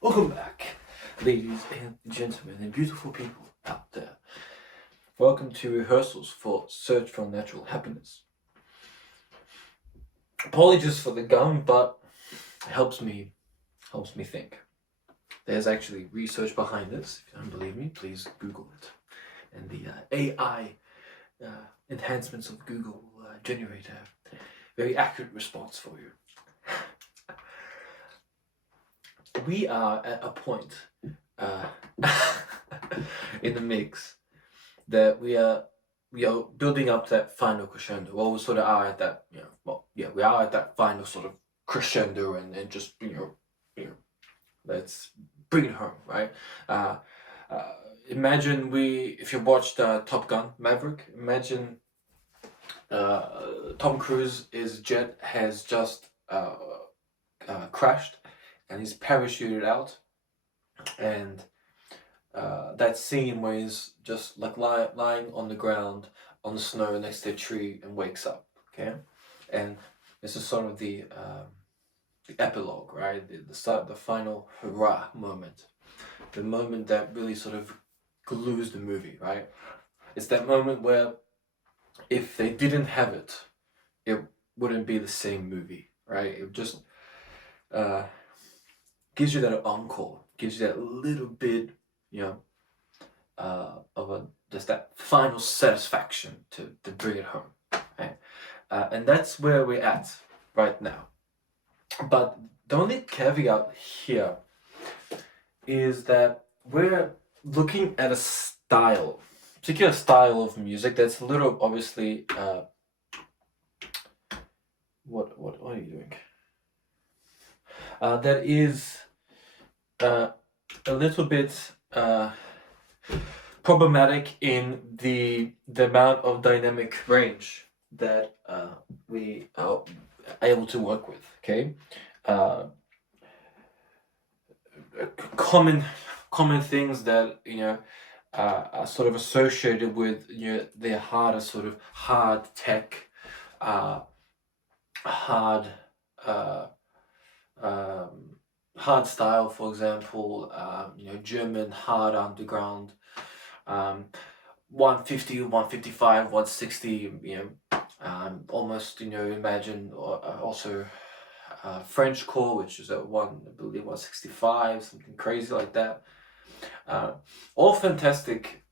Welcome back, ladies and gentlemen and beautiful people out there. Welcome to Rehearsals for Search for Natural Happiness. Apologies for the gum, but it helps me think. There's actually research behind this. If you don't believe me, please Google it. And the AI enhancements of Google will generate a very accurate response for you. We are at a point in the mix that we are building up that final crescendo. Well, we sort of are at that, we are at that final sort of crescendo, and just let's bring it home, right? Imagine if you watched Top Gun Maverick, imagine Tom Cruise's jet has just crashed and he's parachuted out, and that scene where he's just like lying on the ground on the snow next to a tree and wakes up, okay? And this is sort of the epilogue, right? The final hurrah moment, the moment that really sort of glues the movie, right? It's that moment where if they didn't have it, it wouldn't be the same movie, right? It just gives you that encore, gives you that little bit, of just that final satisfaction to bring it home, right? And that's where we're at right now. But the only caveat here is that we're looking at a particular style of music that's a little obviously. What are you doing? That is a little bit problematic in the amount of dynamic range that we are able to work with. Okay, common things that are sort of associated with the harder sort of hard tech, hard style, for example, German hard underground, 150, 155, 160, almost, imagine also French core, which is at I believe 165, something crazy like that. All fantastic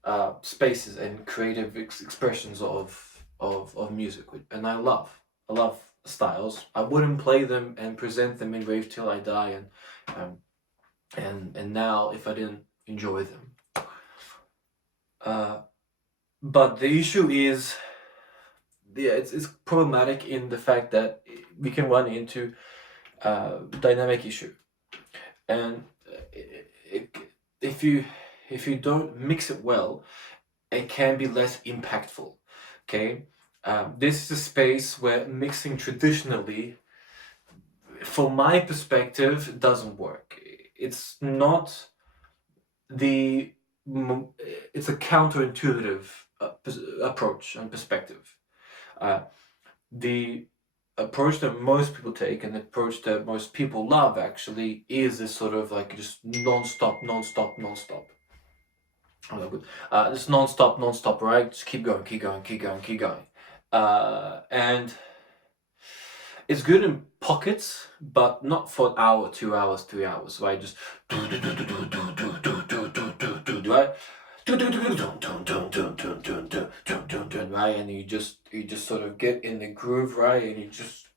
spaces and creative expressions of music, and I love styles. I wouldn't play them and present them in Rave Till I Die, and now if I didn't enjoy them. But the issue is, it's problematic in the fact that we can run into dynamic issue, and if you don't mix it well, it can be less impactful. Okay. This is a space where mixing traditionally, from my perspective, doesn't work. It's not it's a counterintuitive approach and perspective. The approach that most people take, and the approach that most people love, actually, is this sort of like just non-stop. Oh, good. Just non-stop, right? Just keep going. And it's good in pockets, but not for an hour, 2 hours, 3 hours, right? Just right? Right? And you just sort of get in the groove, right? And you just,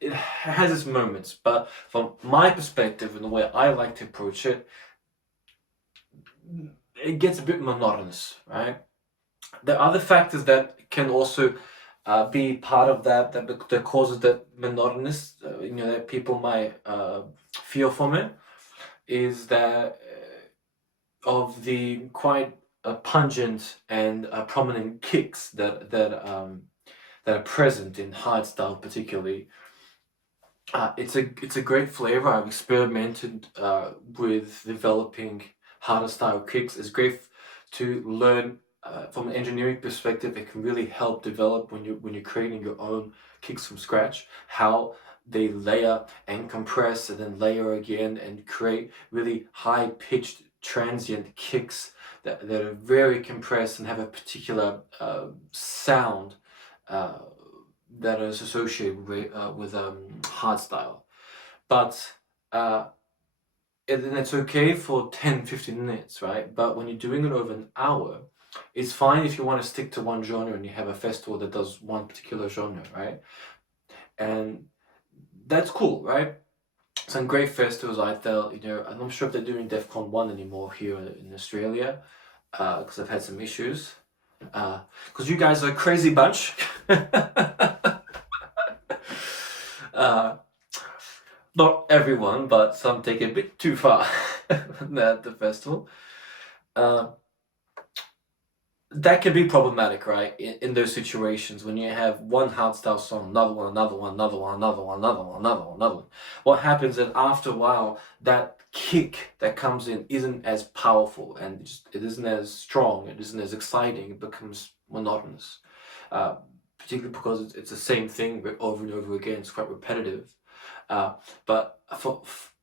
it has its moments, but from my perspective and the way I like to approach it, it gets a bit monotonous, right? There are other factors that can also be part of that causes that monotonous, that people might feel from it, is that of the quite pungent and prominent kicks that are present in hardstyle, particularly. It's a great flavor. I've experimented with developing harder style kicks. It's great to learn from an engineering perspective. It can really help develop when you're creating your own kicks from scratch, how they layer and compress and then layer again and create really high-pitched transient kicks that are very compressed and have a particular sound that is associated with hardstyle. But and it's okay for 10-15 minutes, right? But when you're doing it over an hour, it's fine if you want to stick to one genre and you have a festival that does one particular genre, right? And that's cool, right? Some great festivals out there, I'm not sure if they're doing DEF CON 1 anymore here in Australia, because I've had some issues. Because you guys are a crazy bunch. Not everyone, but some take it a bit too far at the festival. That can be problematic, right? In those situations when you have one hardstyle song, another one, another one, another one, another one, another one, another one, another one. What happens is after a while, that kick that comes in isn't as powerful and it isn't as strong, it isn't as exciting, it becomes monotonous. Particularly because it's the same thing over and over again, it's quite repetitive. But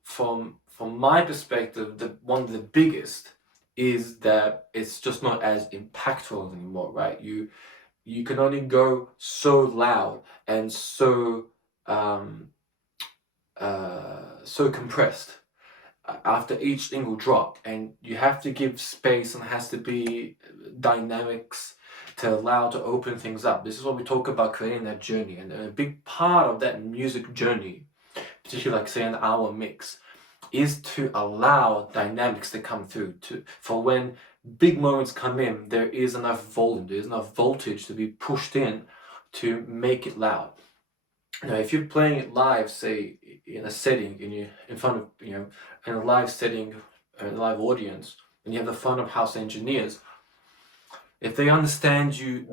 from my perspective, one of the biggest is that it's just not as impactful anymore, right? You can only go so loud and so compressed after each single drop, and you have to give space and has to be dynamics to allow to open things up. This is what we talk about, creating that journey, and a big part of that music journey, particularly like say an hour mix, is to allow dynamics to come through, for when big moments come in, there is enough volume, there is enough voltage to be pushed in to make it loud. Now, if you're playing it live, say in a setting, in front of, in a live setting, a live audience, and you have the front of house engineers, if they understand you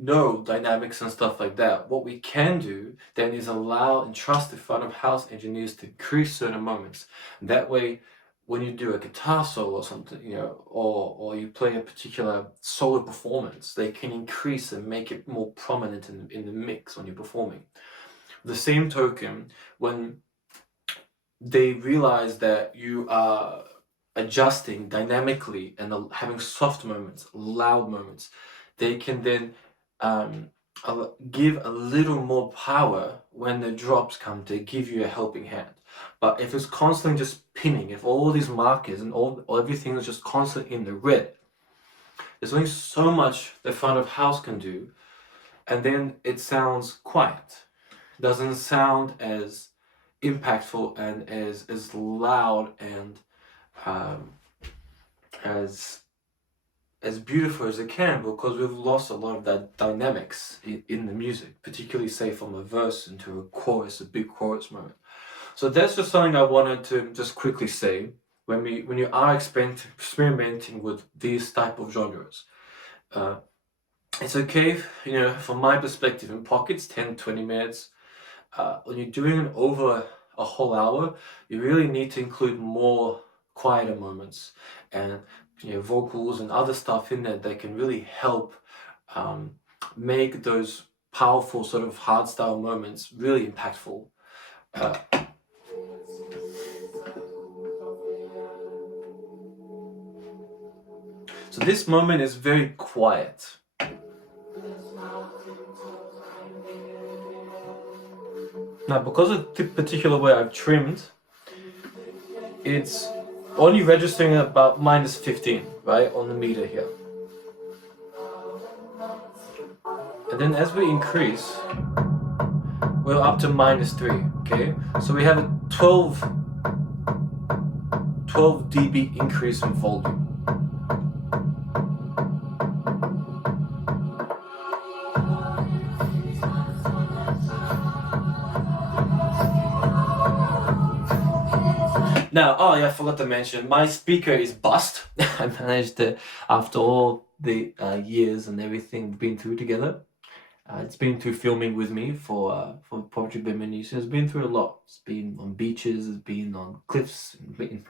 know dynamics and stuff like that, what we can do then is allow and trust the front of house engineers to increase certain moments. That way, when you do a guitar solo or something, or you play a particular solo performance, they can increase and make it more prominent in the mix when you're performing. The same token, when they realize that you are adjusting dynamically and having soft moments, loud moments, they can then give a little more power when the drops come to give you a helping hand. But if it's constantly just pinning, if all these markers and everything is just constantly in the red, there's only so much the front of house can do, and then it sounds quiet. It doesn't sound as impactful and as loud and as beautiful as it can, because we've lost a lot of that dynamics in the music, particularly say from a verse into a chorus, a big chorus moment. So that's just something I wanted to just quickly say when you are experimenting with these type of genres. It's okay, from my perspective, in pockets, 10-20 minutes. When you're doing it over a whole hour, you really need to include more quieter moments and vocals and other stuff in there that can really help make those powerful sort of hardstyle moments really impactful. So this moment is very quiet. Now, because of the particular way I've trimmed, it's only registering at about -15, right, on the meter here. And then as we increase, we're up to -3, okay? So we have a 12 dB increase in volume. Now, oh yeah, I forgot to mention, my speaker is bust. I managed to, after all the years and everything we've been through together, it's been through filming with me for Project Bemenisha. It's been through a lot. It's been on beaches, it's been on cliffs, it's been in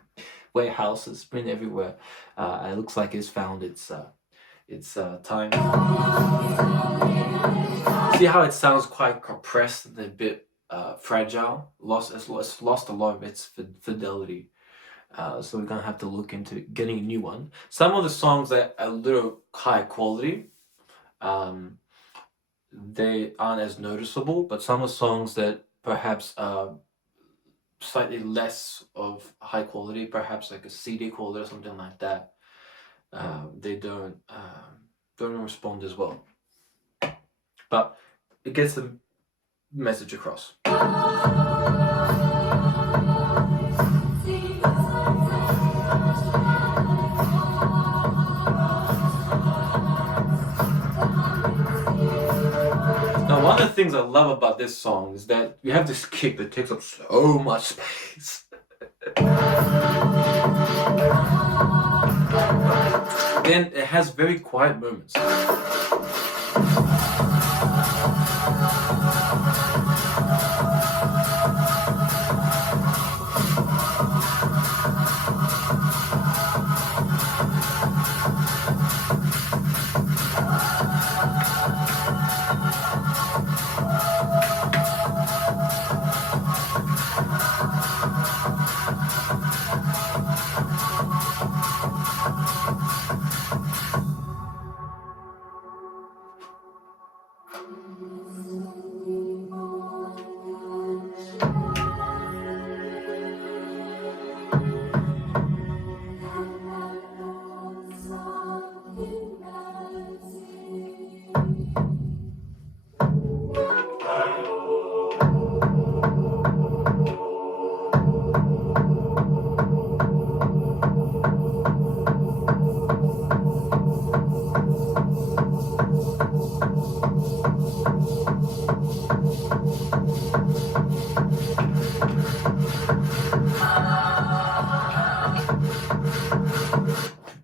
warehouses, it's been everywhere. It looks like it's found its time. See how it sounds quite compressed and a bit fragile, it's lost a lot of its fidelity. So we're gonna have to look into getting a new one. Some of the songs that are a little high quality, they aren't as noticeable, but some of the songs that perhaps are slightly less of high quality, perhaps like a CD quality or something like that, they don't respond as well. But it gets the message across. Now, one of the things I love about this song is that you have this kick that takes up so much space. Then it has very quiet moments.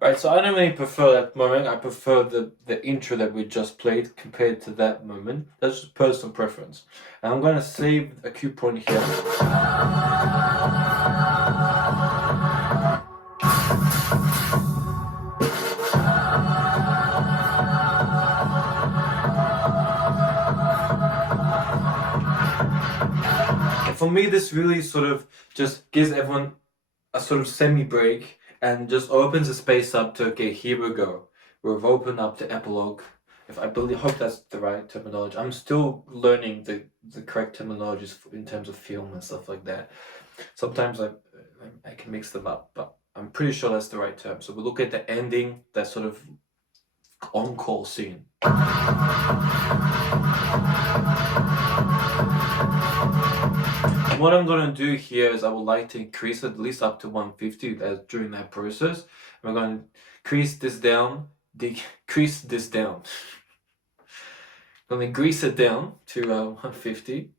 Right, so I don't really prefer that moment. I prefer the intro that we just played compared to that moment. That's just personal preference. And I'm going to save a cue point here. And for me, this really sort of just gives everyone a sort of semi-break and just opens the space up to, okay, here we go. We've opened up the epilogue. Hope that's the right terminology. I'm still learning the correct terminologies in terms of film and stuff like that. Sometimes I can mix them up, but I'm pretty sure that's the right term. So we look at the ending, that sort of on-call scene. What I'm going to do here is I would like to increase it at least up to 150 during that process. We're going to decrease this down, decrease this down. I'm going to grease it down to 150.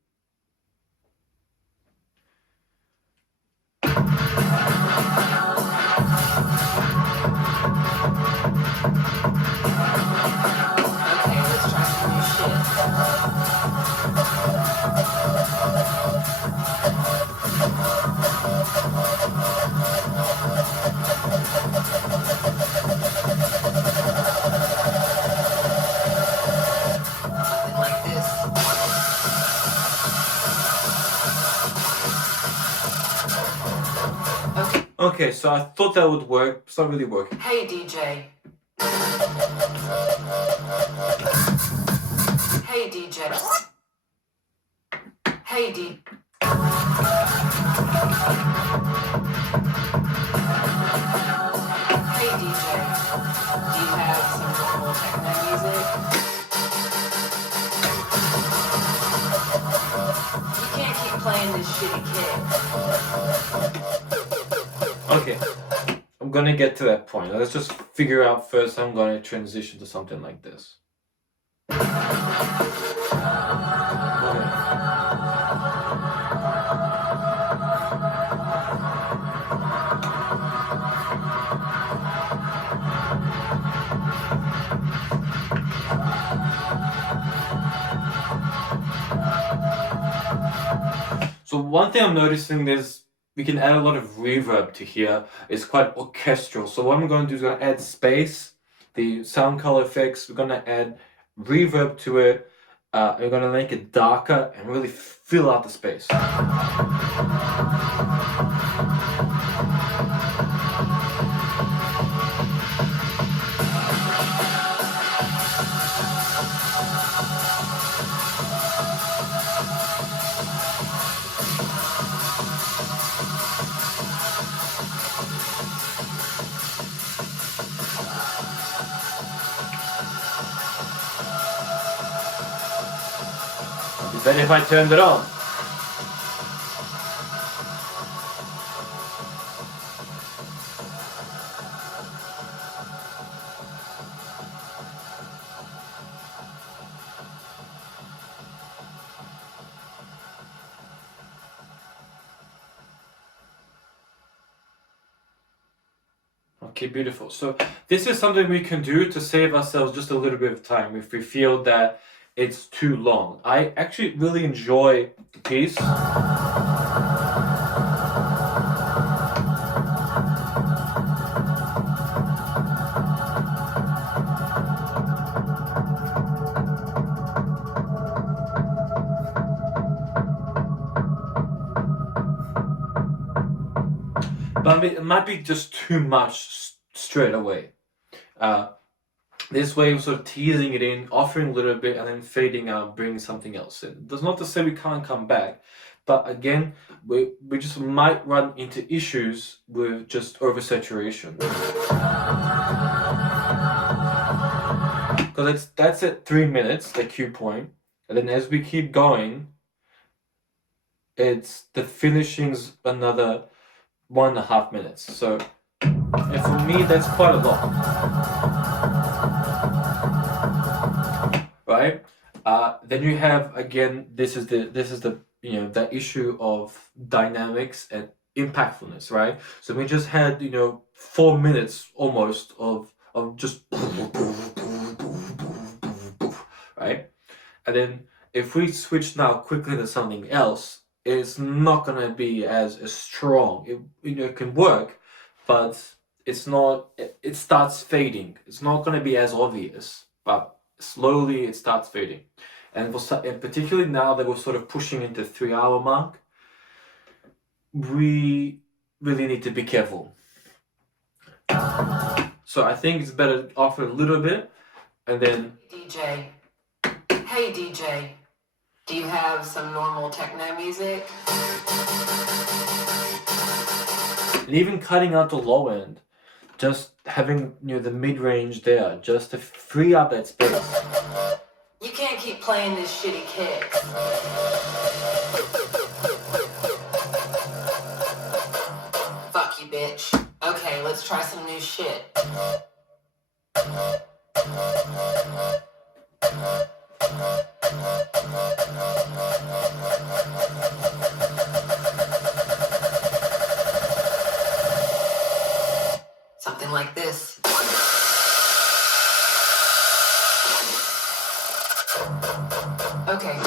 Okay, so I thought that would work. It's not really working. Hey DJ. Hey DJ. Hey D. Hey DJ. Do you have some normal techno music? You can't keep playing this shitty kid. Okay, I'm gonna get to that point. Let's just figure out first how I'm gonna transition to something like this. So one thing I'm noticing is we can add a lot of reverb to here. It's quite orchestral. So what I'm going to do is going to add space, the sound color effects. We're going to add reverb to it, We're gonna make it darker and really fill out the space. It'd be better if I turned it on. Okay, beautiful. So this is something we can do to save ourselves just a little bit of time if we feel that it's too long. I actually really enjoy the piece. But it might be just too much straight away. This way we're sort of teasing it in, offering a little bit, and then fading out, bringing something else in. That's not to say we can't come back, but again, we just might run into issues with just oversaturation. Because that's at 3 minutes, the cue point, and then as we keep going, it's the finishing's another 1.5 minutes. So, and for me, that's quite a lot. Right? Then you have again. This is the the issue of dynamics and impactfulness, right? So we just had 4 minutes almost of just right, and then if we switch now quickly to something else, it's not gonna be as strong. It can work, but it's not. It starts fading. It's not gonna be as obvious, but slowly it starts fading. And particularly now that we're sort of pushing into 3-hour mark, we really need to be careful. So I think it's better to offer a little bit and then... DJ. Hey DJ. Do you have some normal techno music? And even cutting out the low end, just having the mid-range there, just to free up that space. You can't keep playing this shitty kick. Fuck you, bitch. Okay, let's try some new shit. Something like this. Okay.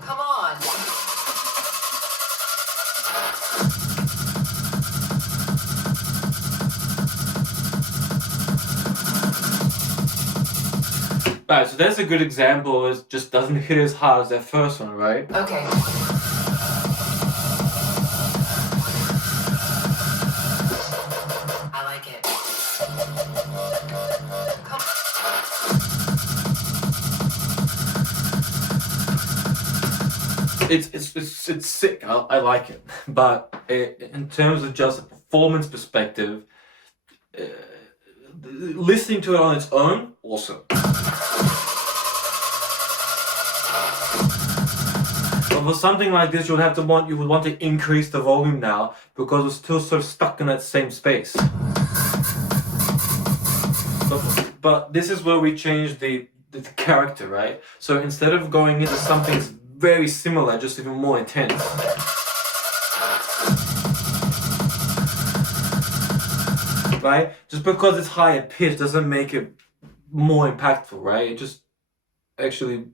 Come on. Right, so that's a good example. It just doesn't hit as hard as that first one, right? Okay. I like it. Come on. It's sick. I like it, but in terms of just a performance perspective, listening to it on its own, awesome. But for something like this, you would want to increase the volume now because it's still sort of stuck in that same space. But this is where we change the character, right? So instead of going into something very similar, just even more intense. Right? Just because it's higher pitch doesn't make it more impactful, right? It just actually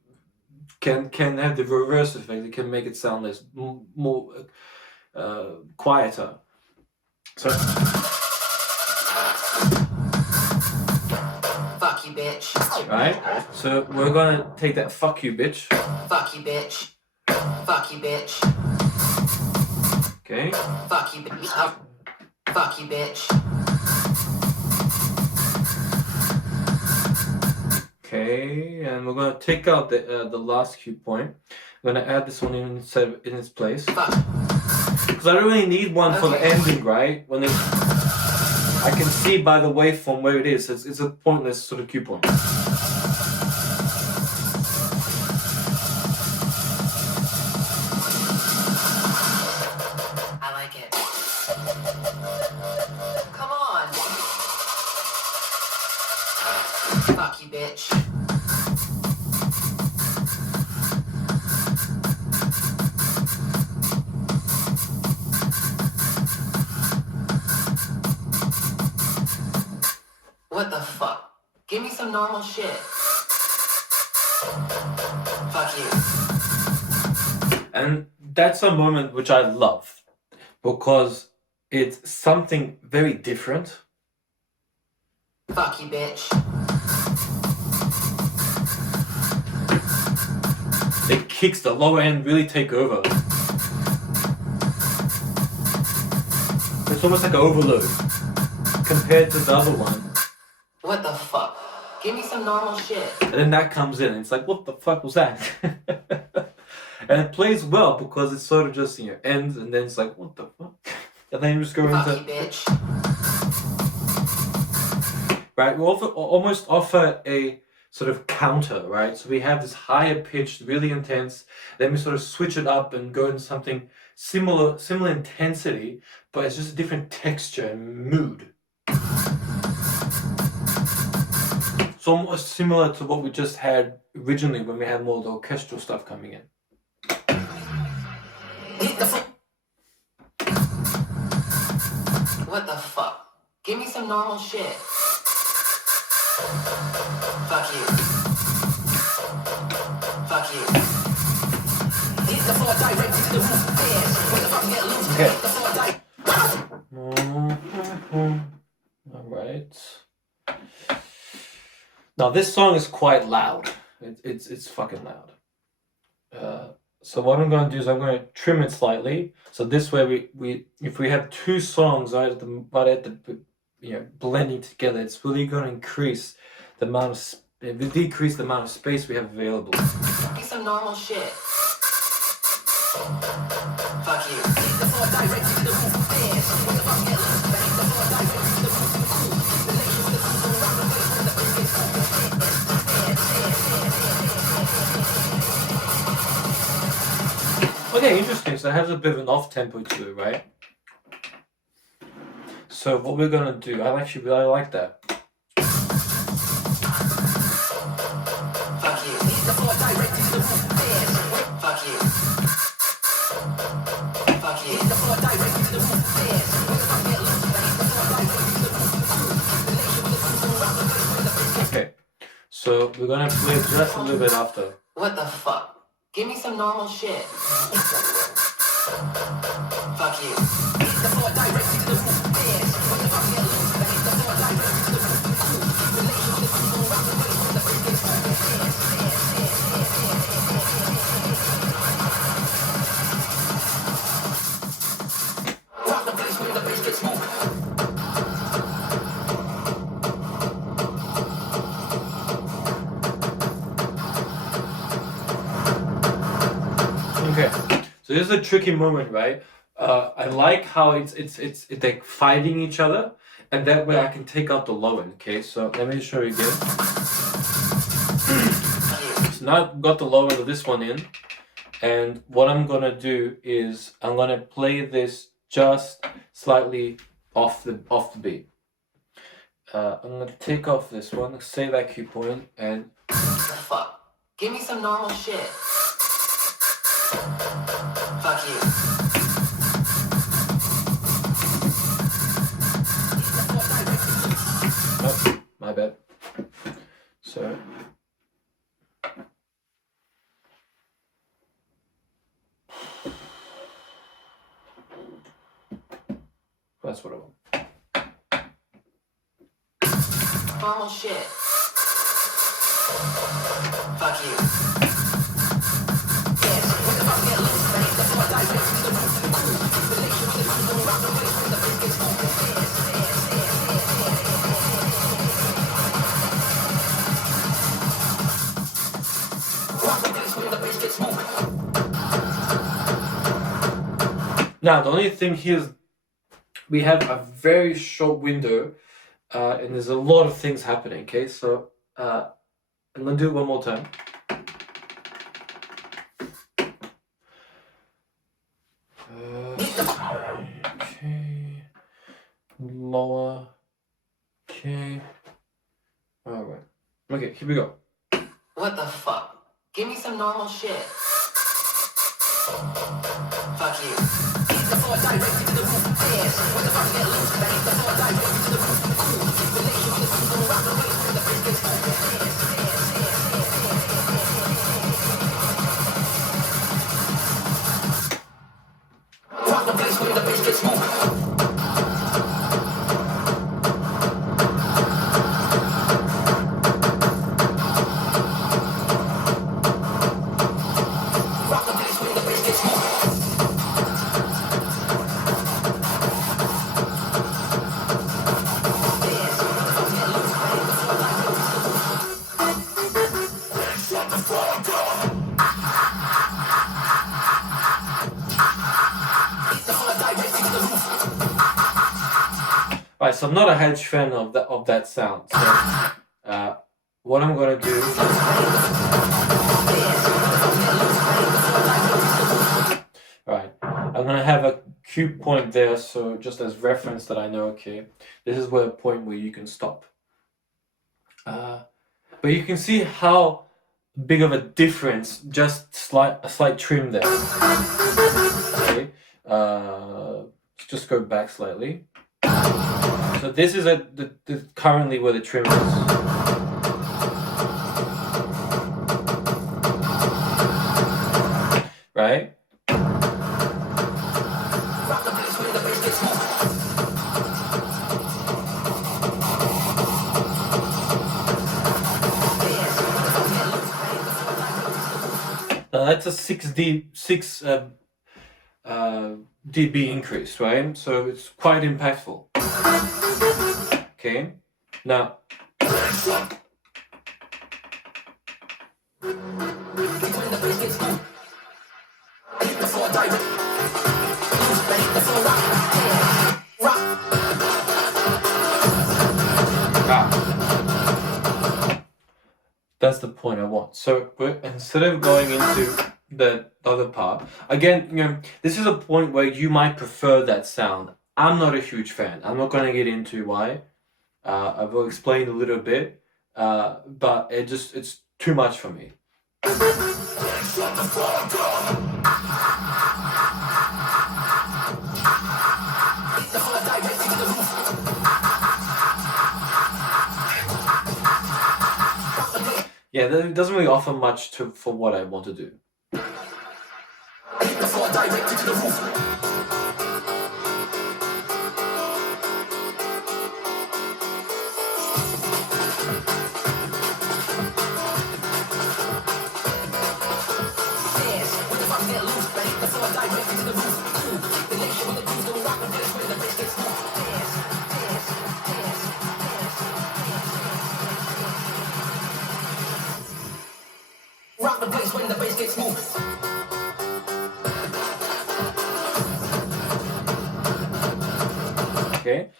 can have the reverse effect. It can make it sound less more quieter. So Fuck you, bitch. Right? So we're gonna take that fuck you, bitch. Fuck you, bitch. Fuck you, bitch. Okay. Fuck you, bitch. Fuck you, bitch. Okay, and we're gonna take out the last cue point. I'm gonna add this one in its place. Because I don't really need one for the ending, right? When I can see by the waveform where it is. It's a pointless sort of cue point. I like it. Come on. Fuck you, bitch. What the fuck? Give me some normal shit. Fuck you. And that's a moment which I love because it's something very different. Fuck you, bitch. It kicks the lower end really take over. It's almost like an overload compared to the other one. What the fuck? Give me some normal shit. And then that comes in and it's like, what the fuck was that? And it plays well because it's sort of just, ends and then it's like, what the fuck? And then you just go Fuck into... you, bitch. Right, we almost offer a sort of counter, right? So we have this higher pitched, really intense, then we sort of switch it up and go into something similar intensity, but it's just a different texture and mood. It's almost similar to what we just had originally when we had more of the orchestral stuff coming in. What the fuck? Give me some normal shit. Fuck you. Fuck you. Okay. Alright. Now this song is quite loud. It's fucking loud. So what I'm going to do is I'm going to trim it slightly. So this way we if we have two songs right at the blending together, it's really going to increase the amount of decrease the amount of space we have available. Be some normal shit. Fuck you. Okay, interesting. So it has a bit of an off tempo to it, right? So what we're gonna do, I actually really like that. Fuck you. Fuck you. Fuck you. Okay, so we're gonna play it just a little bit after. What the fuck? Give me some normal shit. Fuck you. Okay, so this is a tricky moment, right? I like how it's like fighting each other, and that way I can take out the low end. Okay, so let me show you again. So now I've got the low end of this one in. And what I'm gonna do is I'm gonna play this just slightly off the beat. I'm gonna take off this one, say that cue point, and fuck. Give me some normal shit. Fuck you. oh, my bad. So that's what I want. Normal shit. Fuck you. Now, the only thing here is we have a very short window and there's a lot of things happening, okay? So I'm gonna do it one more time. Okay, lower, okay, all right. Okay, here we go. What the fuck? Give me some normal shit. Fuck you. Right, so I'm not a huge fan of that sound. So, what I'm gonna do. Right, I'm gonna have a cue point there, so just as reference that I know. Okay, this is where a point where you can stop. But you can see how big of a difference. Just a slight trim there. Okay, let's just go back slightly. So this is currently where the trim is. Right? Now that's a 6 dB increase, right? So it's quite impactful. Okay, now that's the point I want. So instead of going into the other part, again, this is a point where you might prefer that sound. I'm not a huge fan. I'm not going to get into why. I will explain a little bit, but it's too much for me. Yeah, it doesn't really offer much for what I want to do. Rock the place when the bass gets moved. Okay,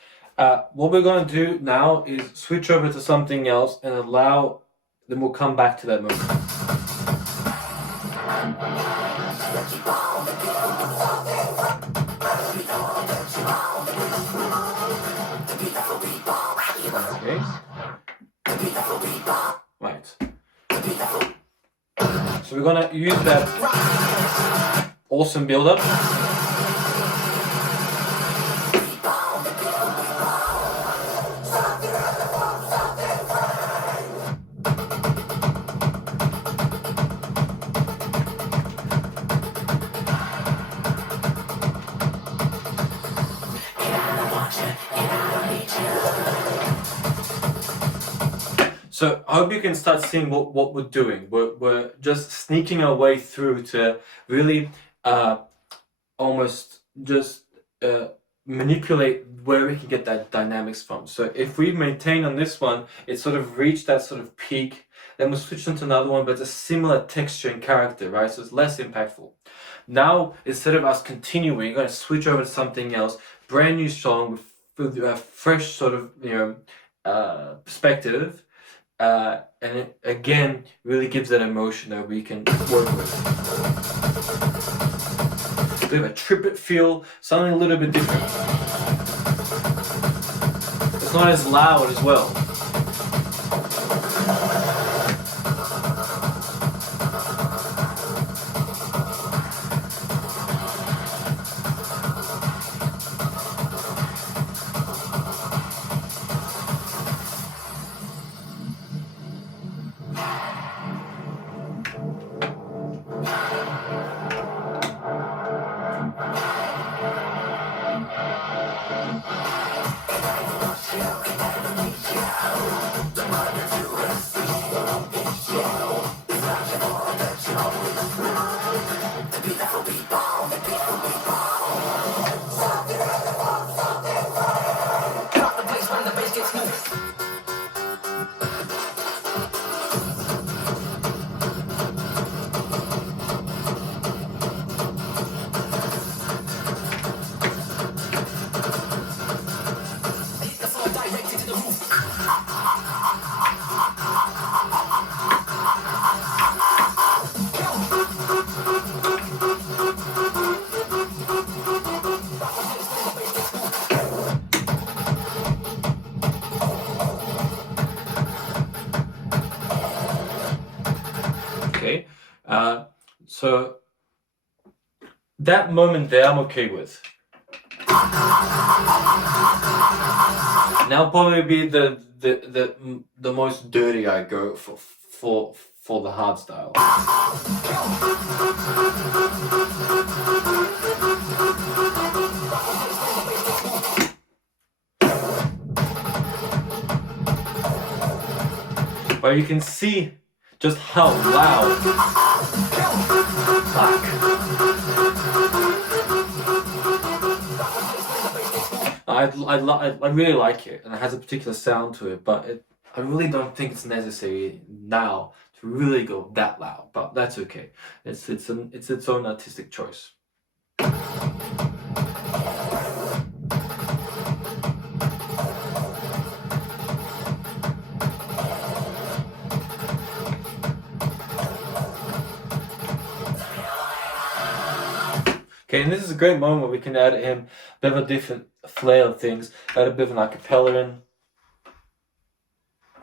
what we're going to do now is switch over to something else and then we'll come back to that moment. Okay. Right. So we're gonna use that awesome build-up. So I hope you can start seeing what we're doing. We're just sneaking our way through to really almost just manipulate where we can get that dynamics from. So if we maintain on this one, it sort of reached that sort of peak, then we'll switch into another one, but it's a similar texture and character, right? So it's less impactful. Now, instead of us continuing, we're going to switch over to something else, brand new song with a fresh sort of, perspective. And it, again, really gives that emotion that we can work with. We have a triplet feel, something a little bit different. It's not as loud as well. Okay, so that moment there I'm okay with. Now probably be the most dirty I go for the hard style. But you can see just how loud. Fuck. I really like it, and it has a particular sound to it, but I really don't think it's necessary now to really go that loud. But that's okay. It's its own artistic choice. Okay, and this is a great moment where we can add him a bit of a different flair of things, add a bit of an acapella in.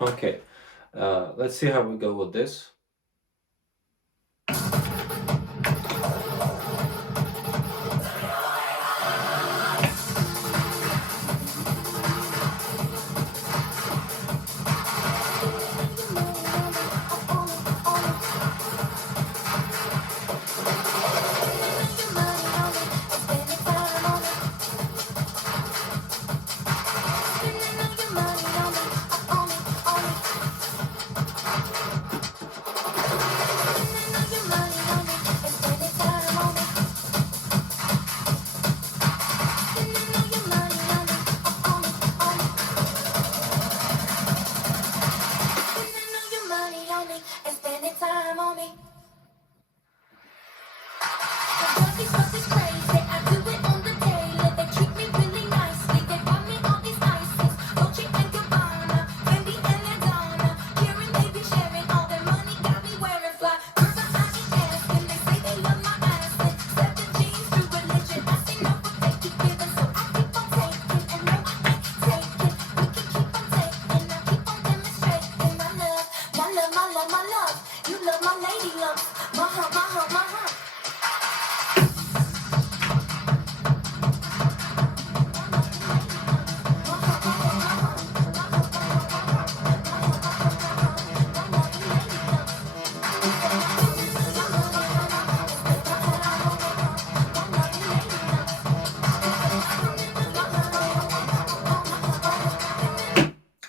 Okay, let's see how we go with this. You love my lady lumps, my heart, my heart, my heart.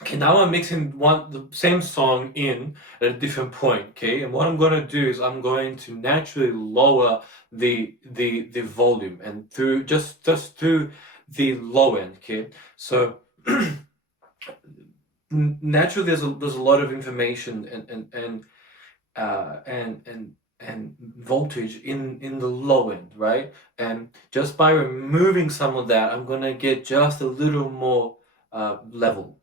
Okay, now I'm mixing the same song in at a different point, okay? And what I'm gonna do is I'm going to naturally lower the volume and through just through the low end, okay? So naturally there's a lot of information and voltage in the low end, right? And just by removing some of that, I'm gonna get just a little more level.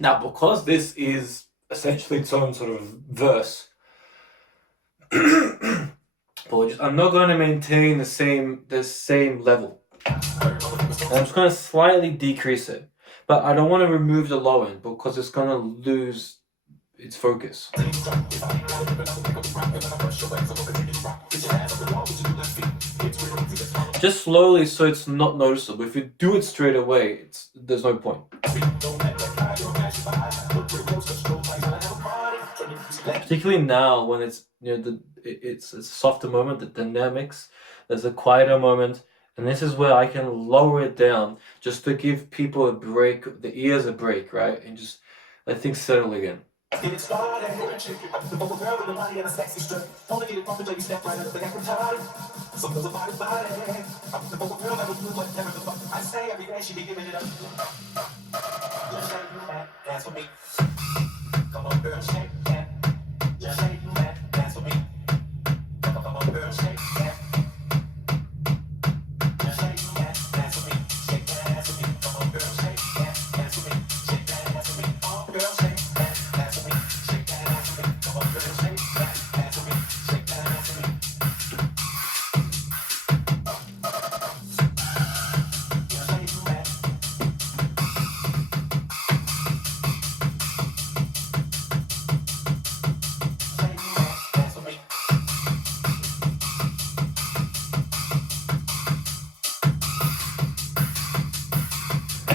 Now, because this is essentially its own sort of verse, apologies, I'm not going to maintain the same level. I'm just going to slightly decrease it, but I don't want to remove the low end because it's going to lose its focus. Just slowly, so it's not noticeable. If you do it straight away, there's no point. Particularly now, when it's it's a softer moment, the dynamics. There's a quieter moment, and this is where I can lower it down just to give people a break, the ears a break, right, and just let things settle again.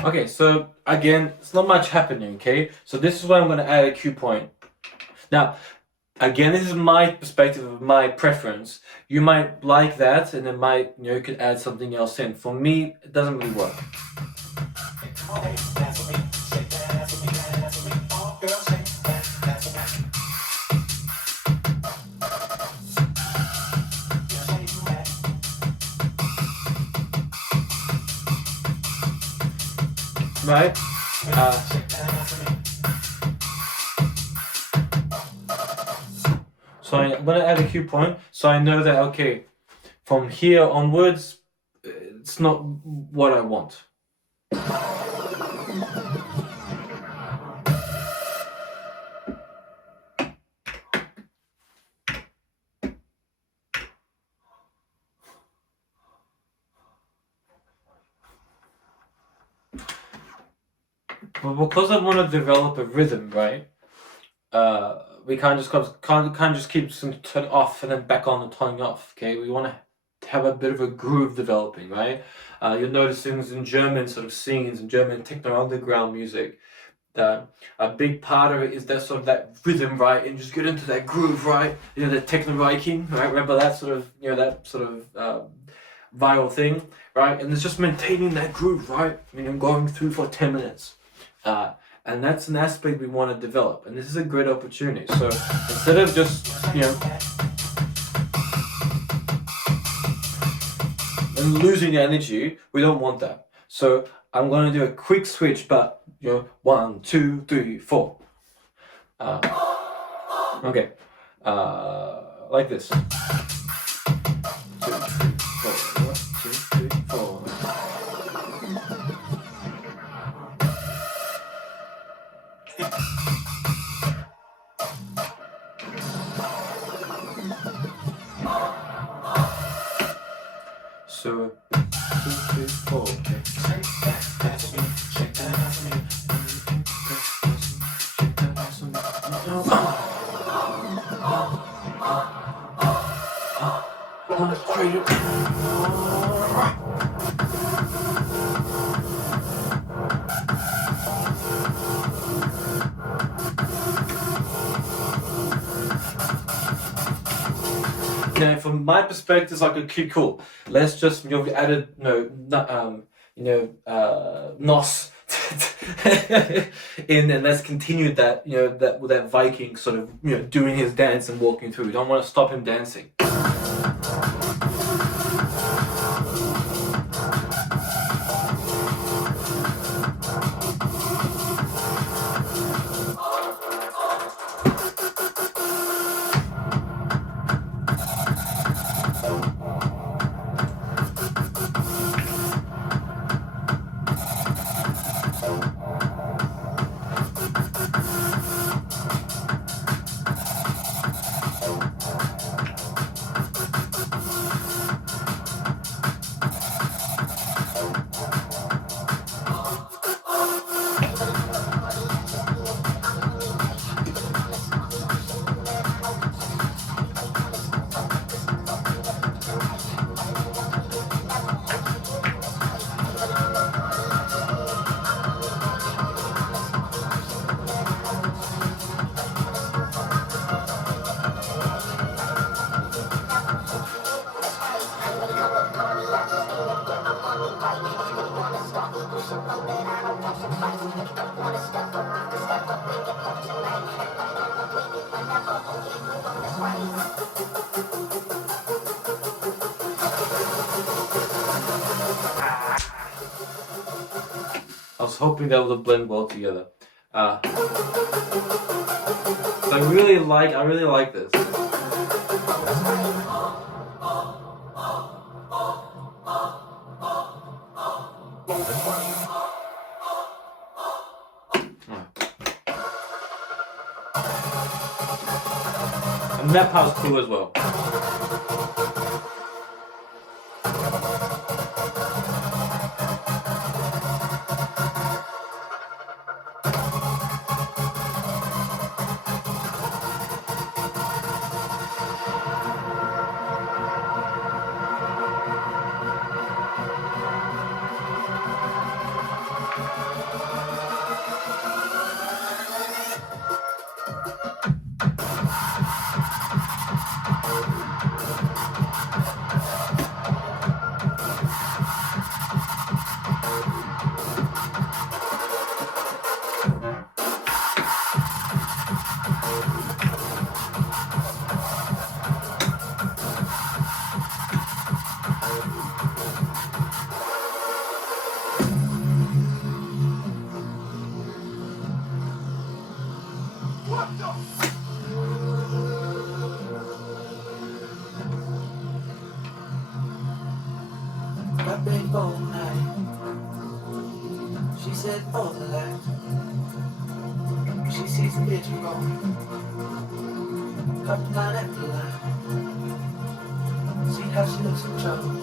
Okay, so again, it's not much happening, okay? So this is where I'm going to add a cue point. Now, again, this is my perspective, my preference. You might like that, and it might, you could add something else in. For me, it doesn't really work. Right? So I'm going to add a cue point, so I know that, okay, from here onwards, it's not what I want. But because I want to develop a rhythm, right? We can't just keep turn off and then back on and turning off. Okay, we want to have a bit of a groove developing, right? You'll notice things in German sort of scenes, in German techno underground music. That a big part of it is that sort of that rhythm, right, and just get into that groove, right? You know, the techno Viking, right? Remember that sort of, you know, that sort of viral thing, right? And it's just maintaining that groove, right? You know, going through for 10 minutes. And that's an aspect we want to develop, and this is a great opportunity. So instead of just, you know, and losing energy, we don't want that. So I'm going to do a quick switch, but, you know, 1, 2, 3, 4. Okay, like this. 2, 3, 4. 1, 2, 3, 4. So 2, 3, 4. Okay. Now, from my perspective, it's like, okay, cool. Let's just, you know, we added, nos in, and let's continue that, you know, that Viking sort of, you know, doing his dance and walking through. We don't want to stop him dancing. I was hoping that would blend well together. So I really like this. And that part's cool as well. Got big all night. She said all the lights. She sees the picture rolling. Up line after line. See how she looks in trouble.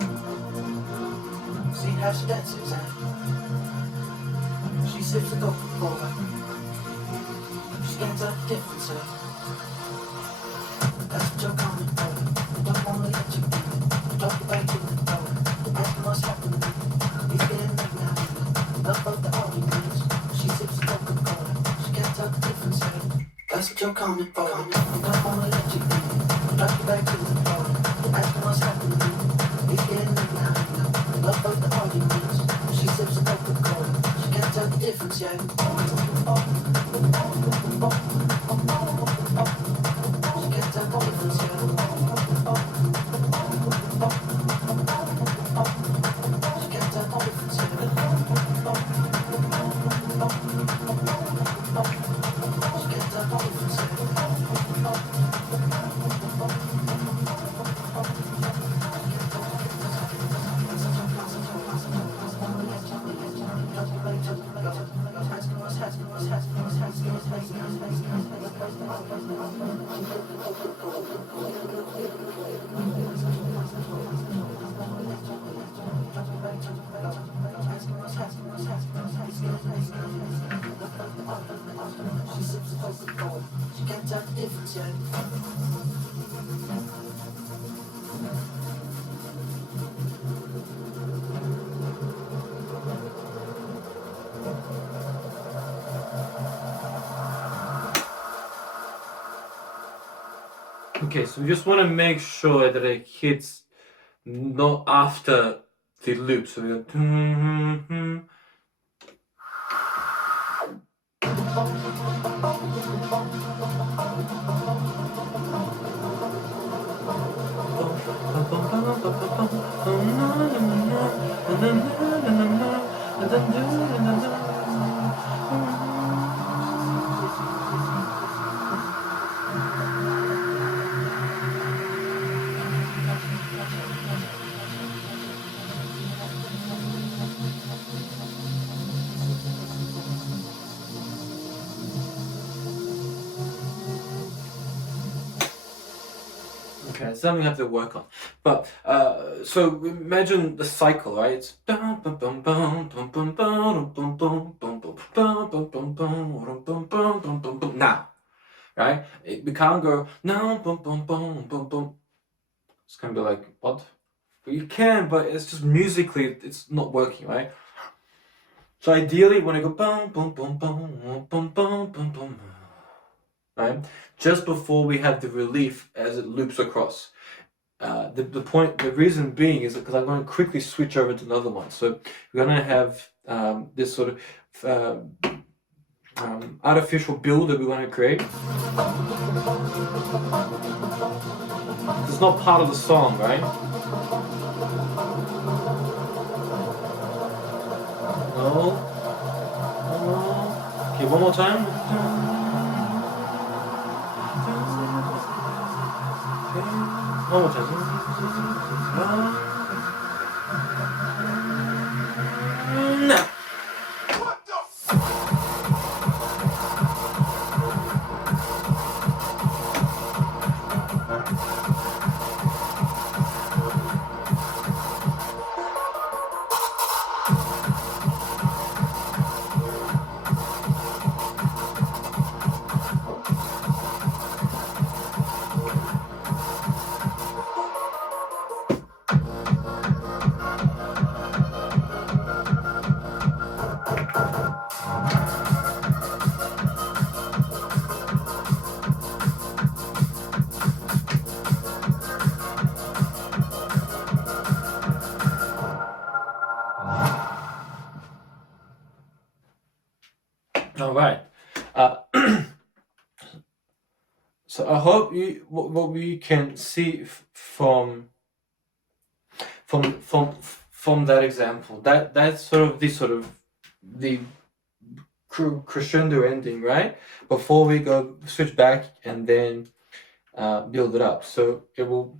See how she dances and she She sips a Coca-Cola. She can't tell the difference. That's what you're coming for. Don't wanna let you be. Drop you back to the door. Asking what's happening. He's getting late now. Love of the arguments. She sips a Coca-Cola. She can't tell the difference. That's what you're coming for. Don't wanna let you be. Drop you back to the door. Asking what's happening. He's getting late now. Love of the arguments. She sips a Coca-Cola. She can't tell the difference yet. She can't tell the difference yet. She can't tell the difference yet. She can't tell the difference yet. She can't tell the difference yet. Okay, so we just want to make sure that it hits not after the loop. So we go. Okay, it's something we have to work on. But so imagine the cycle, right? It's now, right? We can't go now. It's gonna be like what? But you can, but it's just musically, it's not working, right? So ideally, when I go right, just before we have the relief as it loops across. The reason being is because I'm going to quickly switch over to another one. So we're going to have this sort of artificial build that we want to create. It's not part of the song, right? No. Okay, one more time. One more time. No. All right. So I hope what we can see from that example, that's sort of the crescendo ending, right? Before we go switch back and then build it up. So it will.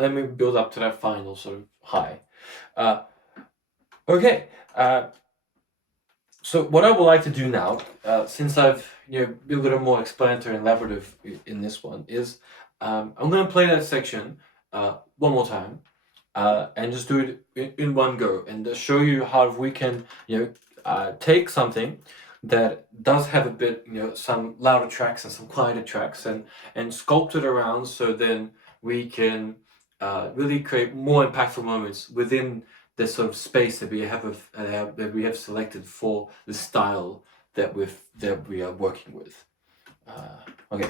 and then we build up to that final sort of high. Okay. So what I would like to do now, since I've been a little more explanatory and elaborative in this one, is I'm going to play that section one more time, and just do it in one go, and show you how we can take something that does have a bit some louder tracks and some quieter tracks, and sculpt it around so then we can really create more impactful moments within the sort of space that we have selected for the style that we are working with. Okay.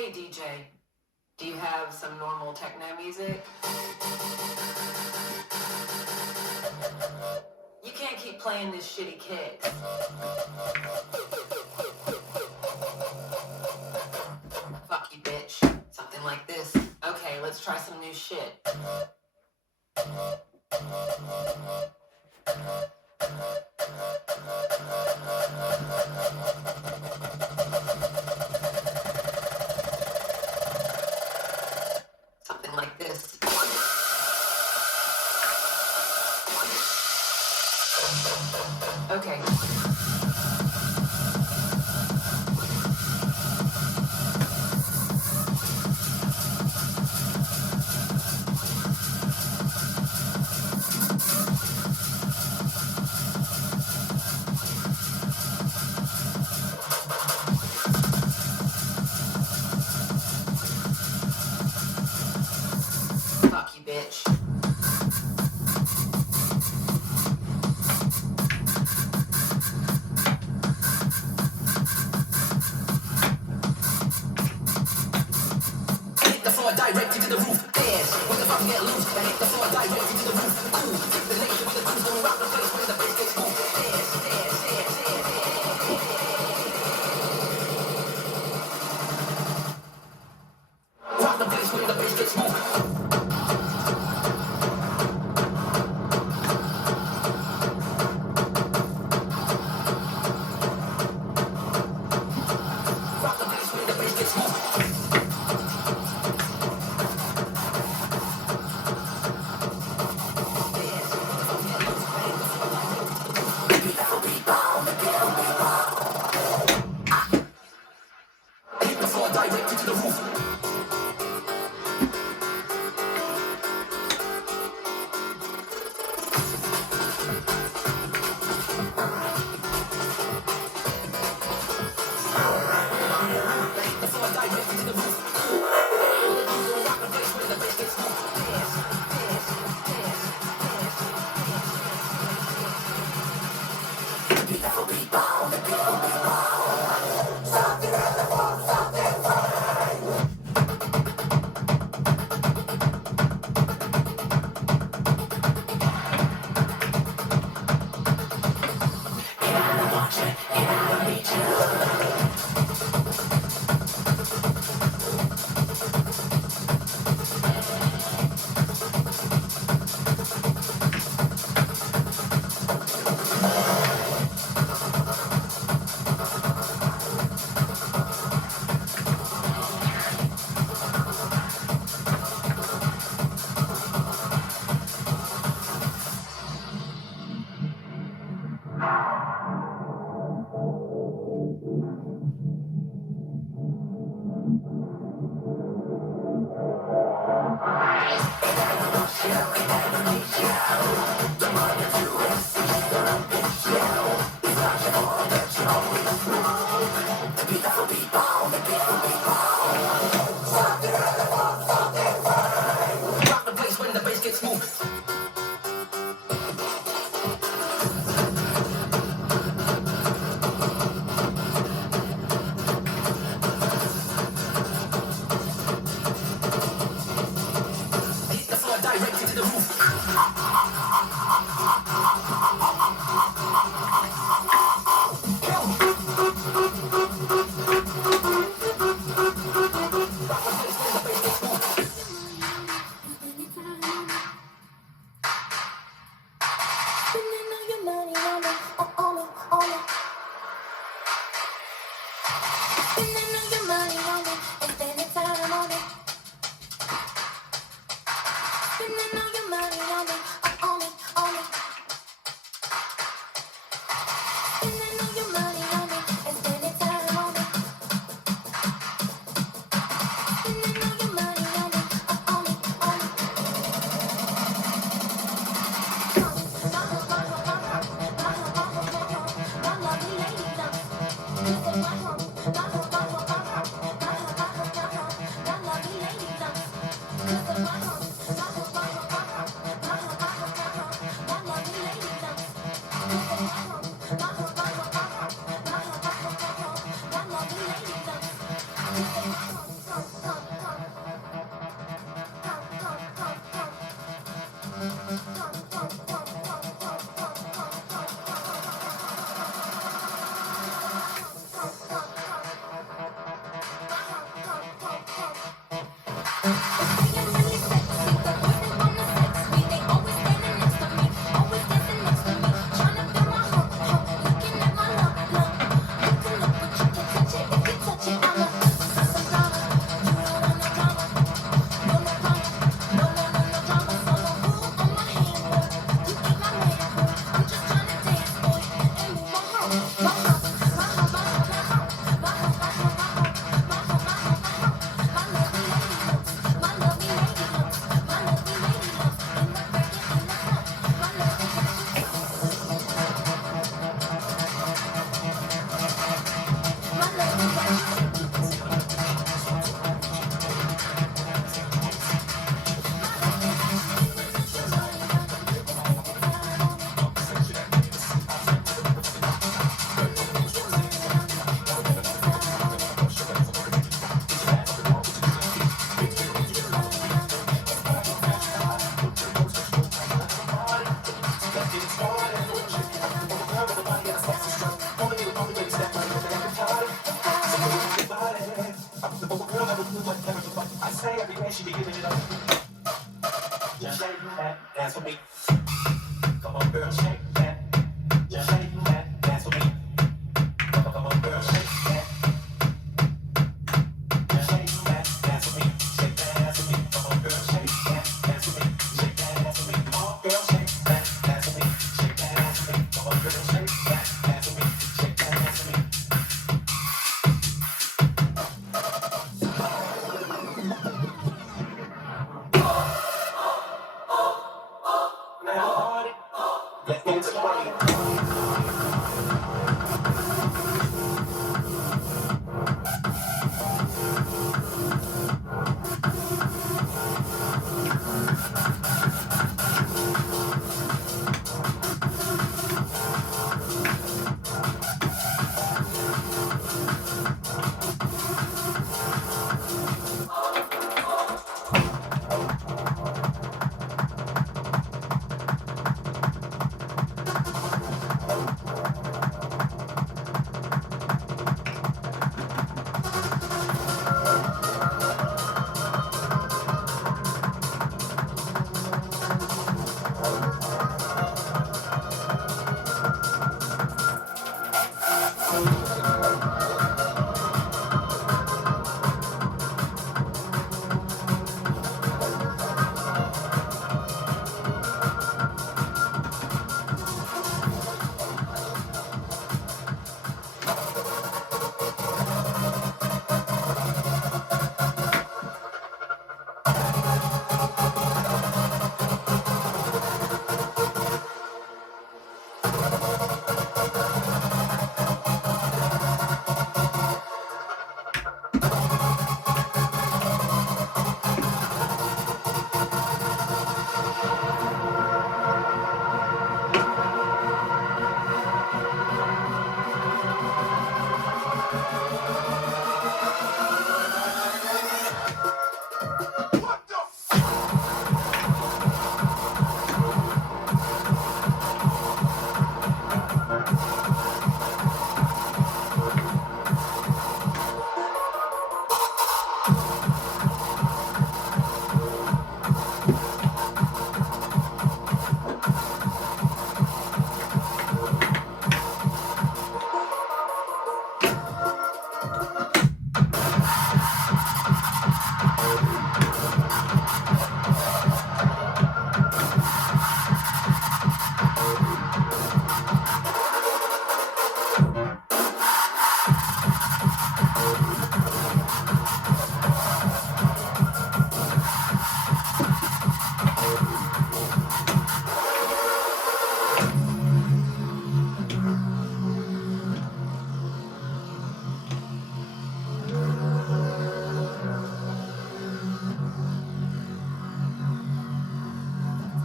Hey DJ, do you have some normal techno music? You can't keep playing this shitty kick. Fuck you, bitch. Something like this. Okay, let's try some new shit. Something like this. Okay. Fuck you, bitch. Hit the floor directly to the roof. Dance, what the fuck get loose? I hit the floor directly to the roof. Cool, hit the nation with the grooves, don't rock the place when the bass gets moved. Dance, dance, dance, dance, dance. Rock the place when the bass gets moved. Spending all your money on me, on me, on me. Spending all your money on me and spending time on it. Spending all your money on me, on me, on me. Spending all your money on me and spending time on it. Spending all your money on me, on me, on me. My lovely lady loves. My lovely lady loves.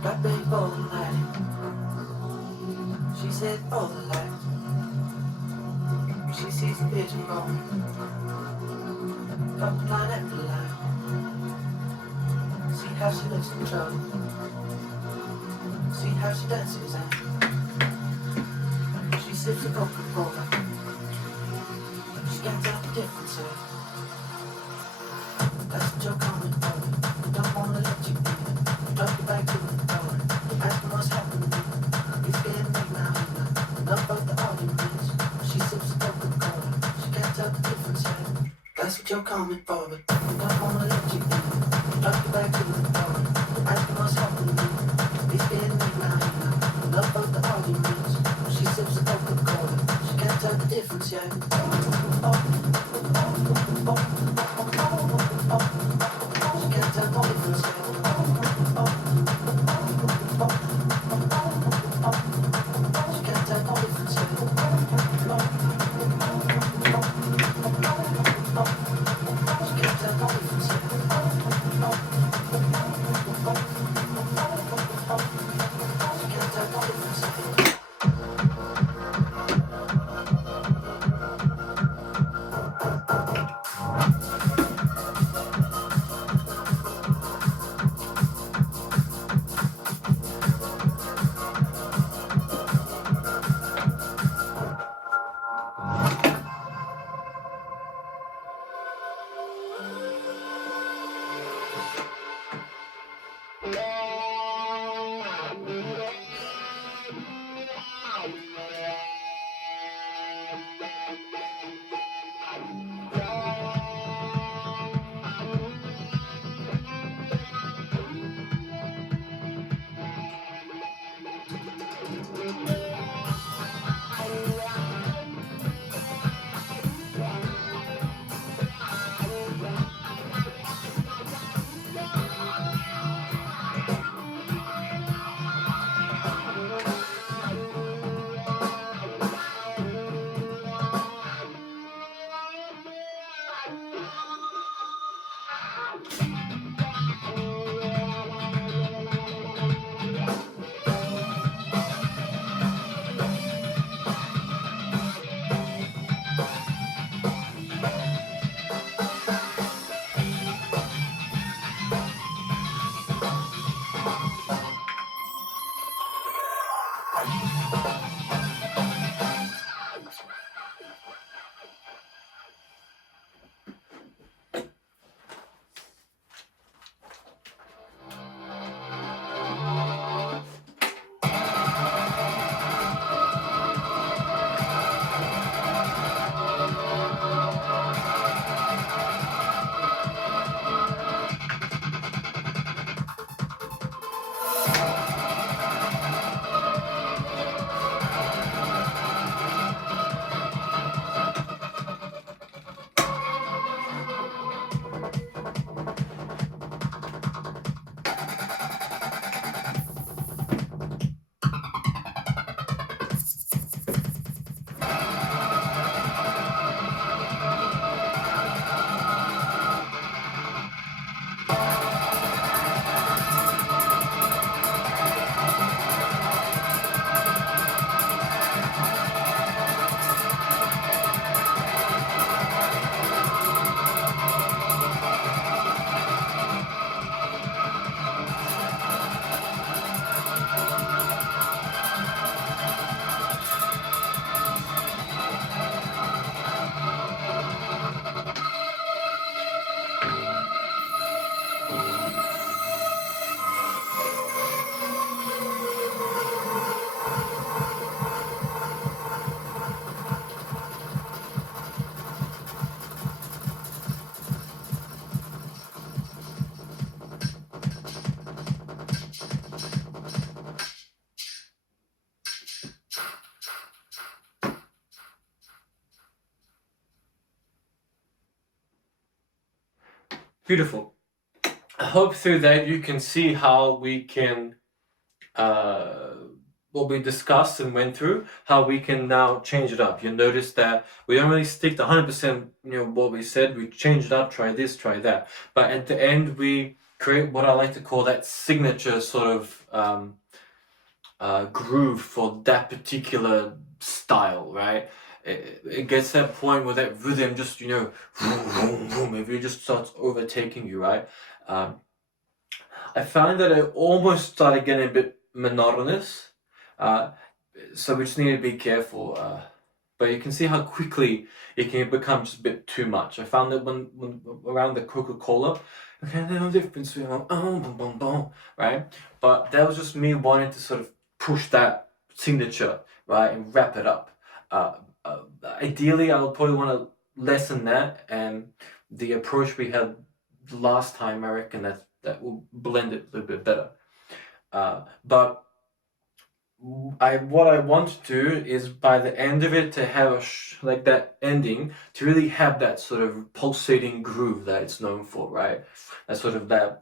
Blackberry phone light. She said, oh, the light. She sees the pigeon bone. Up line after line. See how she looks in trouble. See how she dances and she sips a Coca-Cola. She can't tell the difference. That's what you're coming for. Don't wanna let you be. Drop you back to the door. Ask me what's happening. It's getting late now. Enough of the arguments. She sips a Coca-Cola. She can't tell the difference. That's what you're coming for. But don't wanna let you be. Drop you back to the door. Ask me what's happening. It's getting late now. Enough of the arguments. She sips a Coca-Cola. She can't tell the difference yet. She can't tell the difference yet. She can't tell the difference yet. She can't tell the difference yet. She can't tell the difference yet. Beautiful. I hope through that you can see how we can, what we discussed and went through, how we can now change it up. You notice that we don't really stick to 100%, what we said. We change it up, try this, try that. But at the end, we create what I like to call that signature sort of groove for that particular style, right? It gets to that point where that rhythm just, vroom, vroom, vroom, it really just starts overtaking you, right? I found that it almost started getting a bit monotonous, uh, so we just need to be careful. But you can see how quickly it can become just a bit too much. I found that when around the Coca-Cola, okay, there's no difference between boom, boom, boom, right? But that was just me wanting to sort of push that signature, right, and wrap it up. Uh, Ideally, I would probably want to lessen that, and the approach we had last time, I reckon that will blend it a little bit better. But what I want to do is by the end of it to have like that ending, to really have that sort of pulsating groove that it's known for, right? That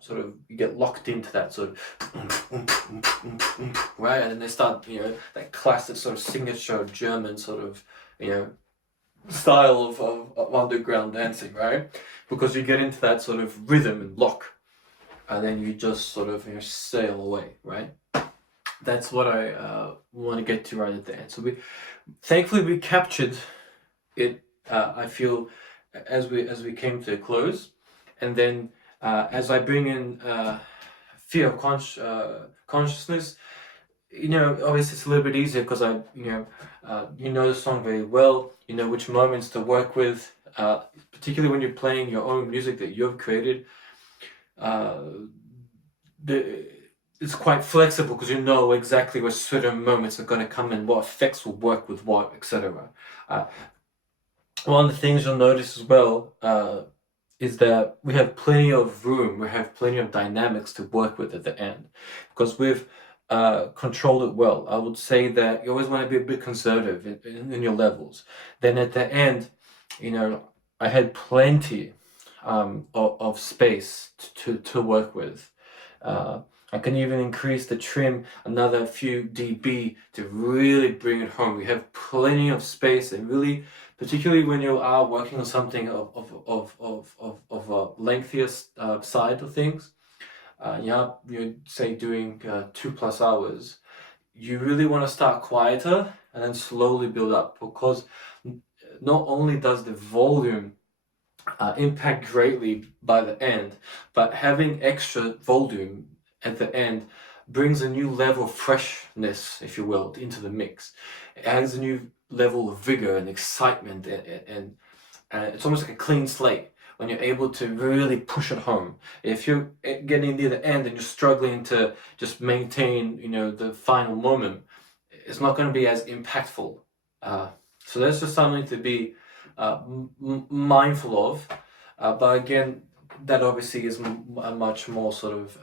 you get locked into that sort of right, and then they start, that classic sort of signature German sort of, style of underground dancing, right? Because you get into that sort of rhythm and lock, and then you just sort of sail away, right? That's what I want to get to right at the end. So thankfully we captured it. I feel as we came to a close, and then as I bring in fear of consciousness, obviously it's a little bit easier because you know the song very well. You know which moments to work with, particularly when you're playing your own music that you've created. It's quite flexible because you know exactly where certain moments are going to come in, what effects will work with what, etc. One of the things you'll notice as well is that we have plenty of room, we have plenty of dynamics to work with at the end, because we've controlled it well. I would say that you always want to be a bit conservative in your levels. Then at the end, I had plenty of space to work with. I can even increase the trim another few dB to really bring it home. We have plenty of space, and really, particularly when you are working on something of a lengthier side of things, you say doing 2+ hours, you really want to start quieter and then slowly build up, because not only does the volume impact greatly by the end, but having extra volume at the end brings a new level of freshness, if you will, into the mix. It adds a new level of vigor and excitement, and it's almost like a clean slate when you're able to really push it home. If you're getting near the end and you're struggling to just maintain, the final moment, it's not going to be as impactful. So that's just something to be mindful of. But again, that obviously is a much more sort of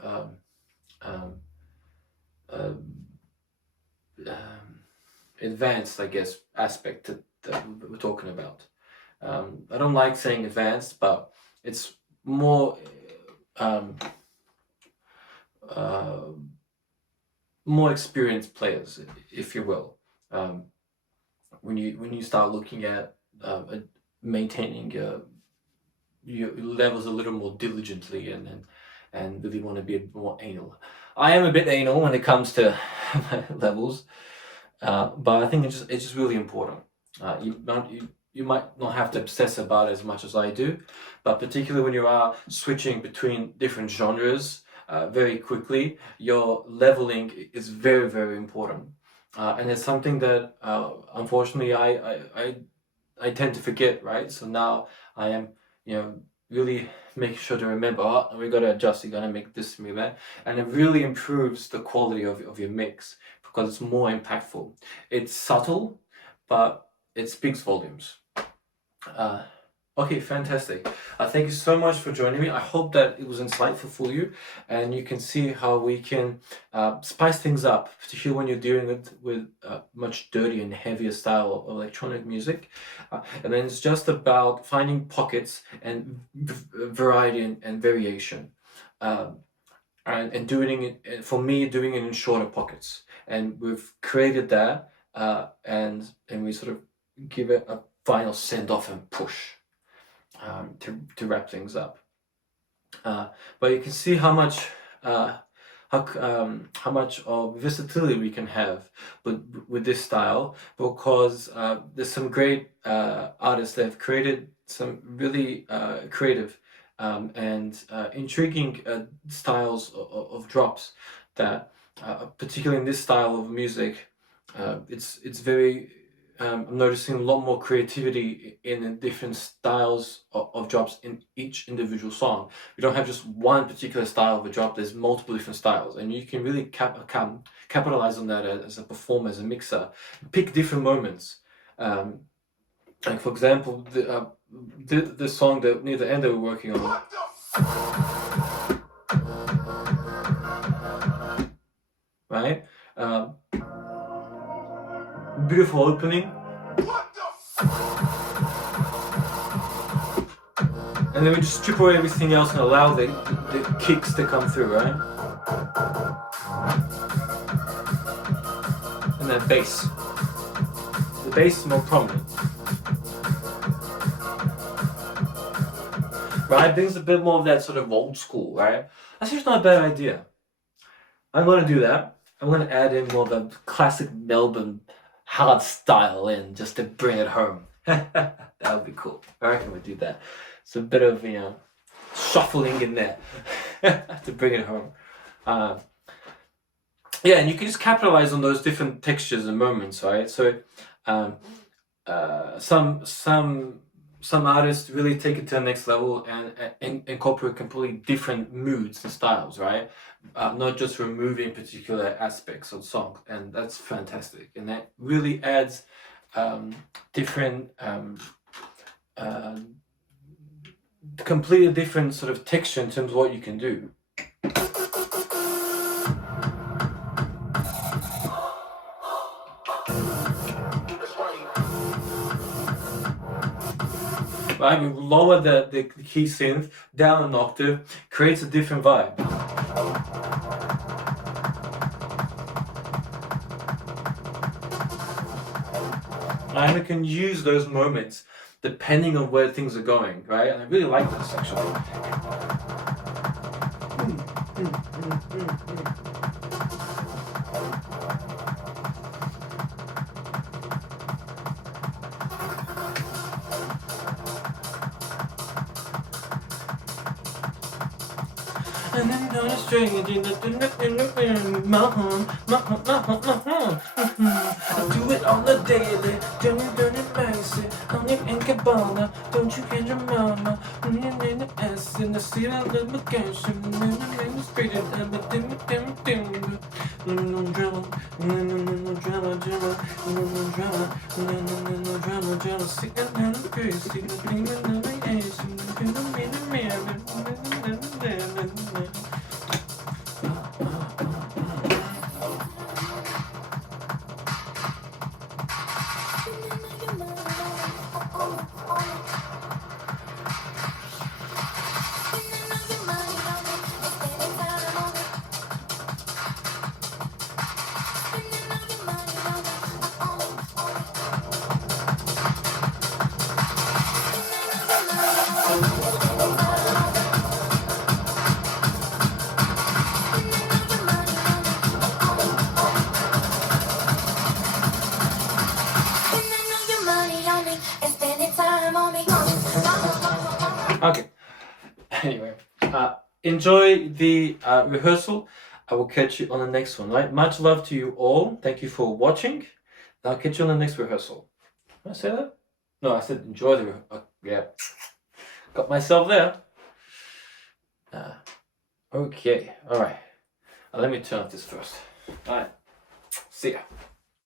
advanced, I guess, aspect that we're talking about. I don't like saying advanced, but it's more more experienced players, if you will. When you start looking at maintaining your levels a little more diligently, and really want to be a bit more anal. I am a bit anal when it comes to my levels, but I think it's just really important. You might not have to obsess about it as much as I do, but particularly when you are switching between different genres very quickly, your leveling is very, very important. And it's something that unfortunately I tend to forget, right? So now I am, really making sure to remember, we got to adjust, you got to make this, make that. And it really improves the quality of your mix because it's more impactful. It's subtle, but it speaks volumes. Okay, fantastic. Thank you so much for joining me. I hope that it was insightful for you, and you can see how we can spice things up, particularly when you're doing it with much dirtier and heavier style of electronic music. And then it's just about finding pockets and variety and variation. And doing it, for me, doing it in shorter pockets. And we've created that, and we sort of give it a final send off and push to wrap things up. But you can see how much how much of versatility we can have with this style, because there's some great artists that have created some really creative and intriguing styles of drops that particularly in this style of music, it's very I'm noticing a lot more creativity in the different styles of drops in each individual song. We don't have just one particular style of a drop, there's multiple different styles, and you can really capitalize on that as a performer, as a mixer, pick different moments. Like for example, the song that near the end that we're working on. Right? Beautiful opening. And then we just strip away everything else and allow the kicks to come through, right? And then bass. The bass is more prominent. Right? Brings a bit more of that sort of old school, right? That's just not a bad idea. I'm gonna do that. I'm gonna add in more of a classic Melbourne hard style in just to bring it home. That would be cool. I reckon we'll do that. It's a bit of, shuffling in there to bring it home. Yeah, and you can just capitalize on those different textures and moments, right? So some artists really take it to the next level and incorporate completely different moods and styles, right? Not just removing particular aspects of songs, and that's fantastic. And that really adds different, completely different sort of texture in terms of what you can do. Right, we lower the key synth down an octave, creates a different vibe. And we can use those moments depending on where things are going, right? And I really like this actually. And then on a string, I do it on the daily, don't it fancy, only in Cabana, don't you get your mama, in the S, in the city of the vacation, in the street, and the no drama, no drama, sitting in the crazy, being in the Asian, Okay. Anyway, enjoy the rehearsal. I will catch you on the next one, right? Much love to you all. Thank you for watching. I'll catch you on the next rehearsal. Did I say that? No, I said enjoy the rehearsal. Yeah. Got myself there. Okay. All right. Let me turn off this first. All right. See ya.